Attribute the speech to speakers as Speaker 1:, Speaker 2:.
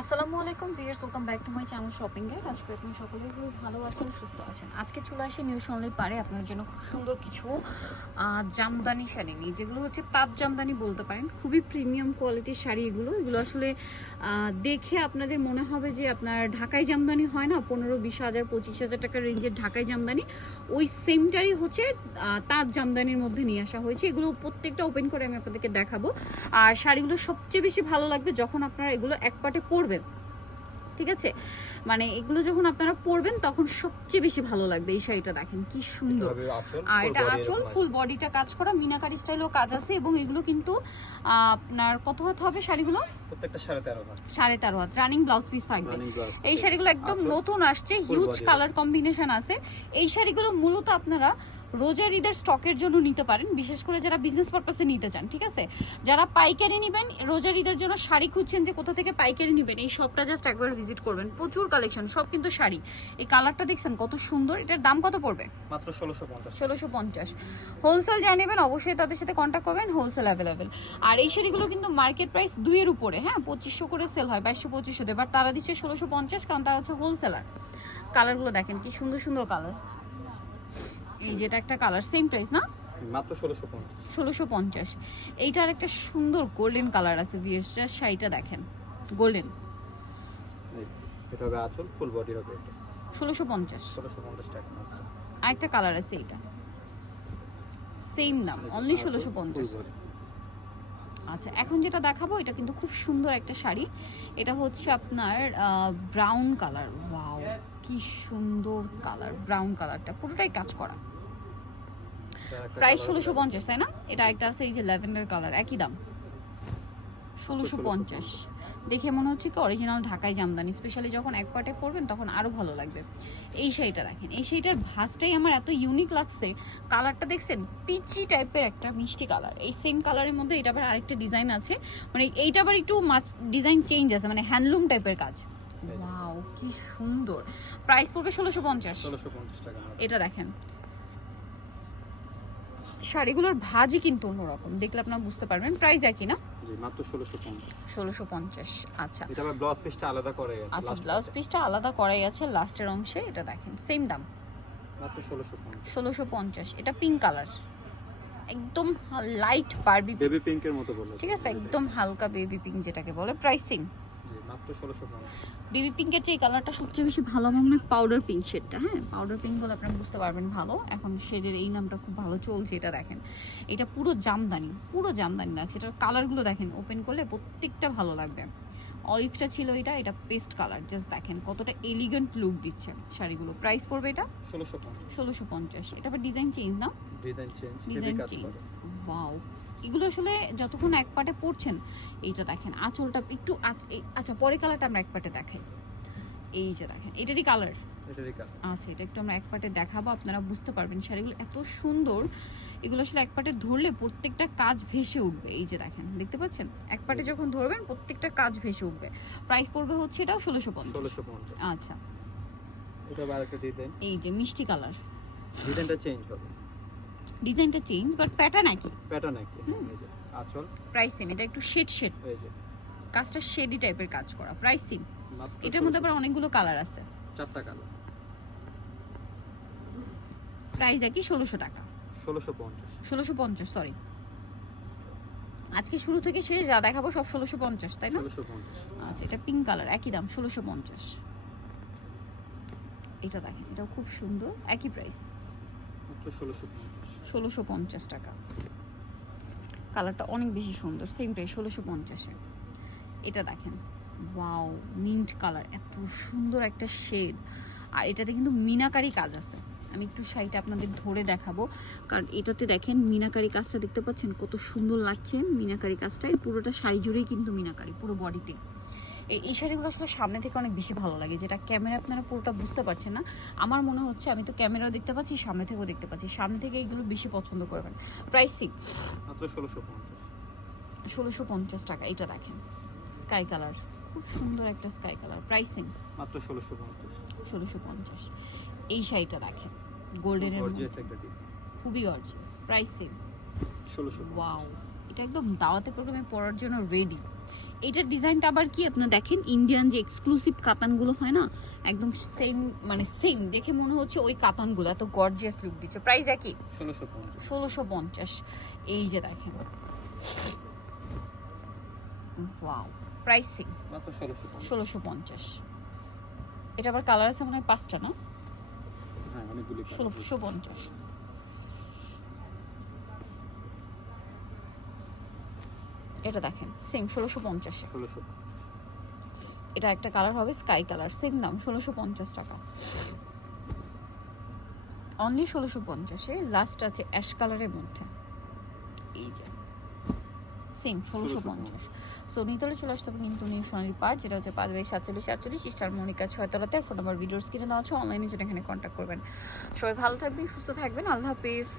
Speaker 1: আসসালামু আলাইকুম viewers welcome back to my channel shopping guide আজকে আপনি সকলেই খুবই ভালো আছেন, সুস্থ আছেন। আজকে চলে আসি নিউ সনলি পারে আপনার জন্য খুব সুন্দর কিছু জামদানি শাড়ি নিয়ে, যেগুলো হচ্ছে তাঁত জামদানি বলতে পারেন। খুবই প্রিমিয়াম কোয়ালিটির শাড়ি এগুলো। এগুলো আসলে দেখে আপনাদের মনে হবে যে আপনার ঢাকায় জামদানি হয় না? পনেরো, বিশ হাজার, পঁচিশ হাজার টাকার রেঞ্জের ঢাকায় জামদানি। ওই সেমটারই হচ্ছে তাঁত জামদানির মধ্যে নিয়ে আসা হয়েছে। এগুলো প্রত্যেকটা ওপেন করে আমি আপনাদেরকে দেখাবো। আর শাড়িগুলো সবচেয়ে বেশি ভালো লাগবে যখন আপনারা এগুলো এক পাটে পরবেন ঠিক আছে? মানে এগুলো যখন আপনারা পরবেন তখন সবচেয়ে বেশি ভালো লাগবে এই শাড়িটা দেখেন কি সুন্দর। আর এটা আঁচল ফুল বডিটা কাজ করা মিনাকারি স্টাইলও কাজ আছে এবং এগুলো কিন্তু আপনার কত হাত হবে শাড়িগুলো?
Speaker 2: সাড়ে তেরো হাত।
Speaker 1: রানিং ব্লাউজ পিস থাকবে। এই শাড়িগুলো একদম নতুন আসছে হিউজ কালার কম্বিনেশন আছে। এই শাড়িগুলো মূলত আপনারা রোজার ঈদের স্টকের জন্য নিতে পারেন বিশেষ করে যারা বিজনেস পারপাসে নিতে চান ঠিক আছে? যারা পাইকারি নেবেন রোজার ঈদের জন্য শাড়ি খুঁজছেন যে কোথা থেকে পাইকারি নেবেন এই শপটা জাস্ট একবার ভিজিট করবেন। প্রচুর কালেকশন সব কিন্তু শাড়ি। এই কালারটা দেখছেন কত সুন্দর এটার দাম কত পড়বে?
Speaker 2: মাত্র ষোলোশো পঞ্চাশ।
Speaker 1: হোলসেল যা নেবেন অবশ্যই তাদের সাথে কন্ট্যাক্ট করবেন হোলসেল অ্যাভেলেবেল আর এই শাড়িগুলো কিন্তু মার্কেট প্রাইস দুইয়ের উপরে হ্যাঁ পঁচিশশো করে সেল হয় বাইশশো পঁচিশশো বাট তারা দিচ্ছে ষোলোশো পঞ্চাশ কারণ তারা হচ্ছে হোলসেলার কালারগুলো দেখেন কি সুন্দর সুন্দর কালার এই যেটা একটা কালার সেম প্রাইস না?
Speaker 2: মাত্র ষোলোশো পঞ্চাশ।
Speaker 1: এইটার একটা সুন্দর গোল্ডেন কালার আছে ভিএসটার শাড়িটা দেখেন গোল্ডেন
Speaker 2: এটা হবে আঁচল ফুল বডি হবে এটা।
Speaker 1: ষোলোশো পঞ্চাশ।
Speaker 2: ষোলোশো পঞ্চাশ টাকা। মাত্র।
Speaker 1: আরেকটা কালার আছে এইটা। সেম দাম অনলি ষোলোশো পঞ্চাশ।
Speaker 2: body।
Speaker 1: আচ্ছা এখন যেটা দেখাবো এটা কিন্তু খুব সুন্দর একটা শাড়ি। এটা হচ্ছে আপনার ব্রাউন কালার ওয়াও কি সুন্দর কালার ব্রাউন কালারটা পুরোটাই কাজ করা। প্রাইস ষোলোশো পঞ্চাশ তাই না? এটা একটা আছে এই যে ল্যাভেন্ডার কালার একই দাম। ষোলোশো পঞ্চাশ। দেখে মনে হচ্ছে কি অরিজিনাল ঢাকাই জামদানি স্পেশালি যখন এক পাটে পরবেন তখন আরও ভালো লাগবে। এই শাড়িটা দেখেন এই শাড়িটার ভাসটাই আমার এত ইউনিক লাগছে। কালারটা দেখছেন পিচি টাইপের একটা মিষ্টি কালার এই সেম কালারের মধ্যে এটা আবার আরেকটা ডিজাইন আছে। মানে এইটা আবার একটু ডিজাইন চেঞ্জ আছে মানে হ্যান্ডলুম টাইপের কাজ। ওয়াও কি সুন্দর। প্রাইস পড়বে ষোলোশো পঞ্চাশ। এটা দেখেন। শাড়িগুলোর ভাজই কিন্তু অন্যরকম। দেখলে আপনারা বুঝতে পারবেন প্রাইস একই না?
Speaker 2: মাত্র
Speaker 1: আচ্ছা।
Speaker 2: এটা আবার ব্লাউজ পিসটা আলাদা করে
Speaker 1: আচ্ছা ব্লাউজ পিসটা আলাদা করাই আছে লাস্টের অংশে এটা দেখেন সেম দাম।
Speaker 2: মাত্র
Speaker 1: এটা পিঙ্ক কালার একদম লাইট বারবি
Speaker 2: বেবি পিঙ্কের মতো বলে।
Speaker 1: ঠিক আছে একদম হালকা বেবি পিঙ্ক যেটাকে বলে প্রাইসিং বেবি পিঙ্কের যে কালারটা সবচেয়ে বেশি ভালো আমার মনে হয় পাউডার পিঙ্ক শেডটা হ্যাঁ? পাউডার পিঙ্ক বলে আপনারা বুঝতে পারবেন ভালো। এখন শেডের এই নামটা খুব ভালো চলছে, এটা দেখেন। এটা পুরো জামদানি পুরো জামদানি লাগছে। এটার কালারগুলো দেখেন ওপেন করলে প্রত্যেকটা ভালো লাগবে। অলিভটা ছিল এটা এটা পেস্ট কালার জাস্ট দেখেন কতটা এলিগেন্ট লুক দিচ্ছে শাড়িগুলো। প্রাইস পড়বে এটা?
Speaker 2: ষোলোশো পঞ্চাশ।
Speaker 1: এটা আবার ডিজাইন চেঞ্জ না?
Speaker 2: Design change
Speaker 1: design change wow এগুলো আসলে যতক্ষণ এক পাটে পড়ছেন এইটা দেখেন আঁচলটা একটু আচ্ছা পরে কালারটা আমরা এক পাটে দেখাই। এই যে দেখেন এটারই কালার আচ্ছা এটা একটু আমরা এক পাটে দেখাবো আপনারা বুঝতে পারবেন শাড়িগুলো এত সুন্দর। এগুলো আসলে এক পাটে ধরলে প্রত্যেকটা কাজ ভেসে উঠবে এই যে দেখেন দেখতে পাচ্ছেন? এক পাটে যখন ধরবেন প্রত্যেকটা কাজ ভেসে উঠবে। প্রাইস পড়বে হচ্ছে এটা ষোলোশো পঞ্চাশ। আচ্ছা। এই যে মিষ্টি কালার।
Speaker 2: ডিজাইনটা চেঞ্জ হবে।
Speaker 1: ডিজাইনটা চেঞ্জ বাট প্যাটার্ন একই।
Speaker 2: প্যাটার্ন একই। এই যে আঁচল।
Speaker 1: প্রাইস সেম এটা একটু শেড শেড
Speaker 2: এই যে।
Speaker 1: কাজটা শেডি টাইপের কাজ করা প্রাইস সেম এটার মধ্যে আবার অনেকগুলো কালার আছে।
Speaker 2: চারটা কালার
Speaker 1: প্রাইস একই ষোলোশো টাকা।
Speaker 2: ষোলোশো পঞ্চাশ।
Speaker 1: সরি আজকে শুরু থেকে শেষ যা দেখাবো সব ষোলোশো পঞ্চাশ তাই না? আচ্ছা এটা পিঙ্ক কালার একই দাম ষোলোশো পঞ্চাশ। এটা দেখেন এটাও খুব সুন্দর একই প্রাইস
Speaker 2: ষোলোশো পঞ্চাশ।
Speaker 1: ষোলোশো পঞ্চাশ টাকা। কালারটা অনেক বেশি সুন্দর সেম প্রাইস ষোলোশো পঞ্চাশে। এটা দেখেন ওয়াও মিন্ট কালার এত সুন্দর একটা শেড আর এটাতে কিন্তু মিনাকারি কাজ আছে। আমি একটু শাড়িটা আপনাদের ধরে দেখাবো। কারণ এটাতে দেখেন মিনাকারি কাজটা দেখতে পাচ্ছেন কত সুন্দর লাগছে মিনাকারি কাজটা এই পুরোটা শাড়ি জুড়েই কিন্তু মিনাকারি পুরো বডিতে। এই এই শাড়িগুলো আসলে সামনে থেকে অনেক বেশি ভালো লাগে যেটা ক্যামেরা আপনারা পুরোটা বুঝতে পারছেন না। আমার মনে হচ্ছে আমি তো ক্যামেরাও দেখতে পাচ্ছি সামনে থেকেও দেখতে পাচ্ছি। সামনে থেকে এইগুলো বেশি পছন্দ করবেন। প্রাইসই
Speaker 2: ষোলোশো পঞ্চাশ
Speaker 1: টাকা এটা দেখেন। Sky colour. খুব সুন্দর একটা স্কাই কালার প্রাইসিং
Speaker 2: মাত্র ষোলোশো পঞ্চাশ।
Speaker 1: ষোলোশো পঞ্চাশ। এই শাড়িটা দেখেন গোল্ডেনের খুবই গর্জিয়াস প্রাইসিং
Speaker 2: ষোলোশো
Speaker 1: ওয়াও এটা একদম দাওয়াতে প্রোগ্রামে পড়ার জন্য রেডি এইটার ডিজাইনটা আবার কি আপনার দেখেন? ইন্ডিয়ান যে এক্সক্লুসিভ কাতানগুলো হয় না একদম সেম মানে সেম দেখে মনে হচ্ছে ওই কাতানগুলো এত গর্জিয়াস লুক দিচ্ছে। প্রাইস একই?
Speaker 2: ষোলোশো পঞ্চাশ।
Speaker 1: এই যে দেখেন। ওয়াও প্রাইসিং
Speaker 2: ষোলোশো পঞ্চাশ।
Speaker 1: এটা আবার কালার আছে মনে হয় পাঁচটা না?
Speaker 2: হ্যাঁ
Speaker 1: ষোলোশো পঞ্চাশ। এটা দেখেন সেম ষোলোশো পঞ্চাশে। এটা একটা কালার হবে স্কাই কালার সেম দাম ষোলোশো পঞ্চাশ টাকা। অনলি ষোলোশো পঞ্চাশে লাস্ট আছে অ্যাশ কালারের মধ্যে। এই যে। সেম ষোলোশো পঞ্চাশ। সো নিতলে চলে আসতে হবে কিন্তু নিউ সোনালি পার্ট যেটা হচ্ছে পাঁচ বাই সাতচল্লিশ আটচল্লিশ স্টার মনিকা ছয়তলাতে ফোন নাম্বার ভিডিওস কিনে দেওয়া আছে অনলাইনে যেটা এখানে কন্ট্যাক্ট করবেন। সবাই ভালো থাকবেন সুস্থ থাকবেন আল্লাহ হাফিজ।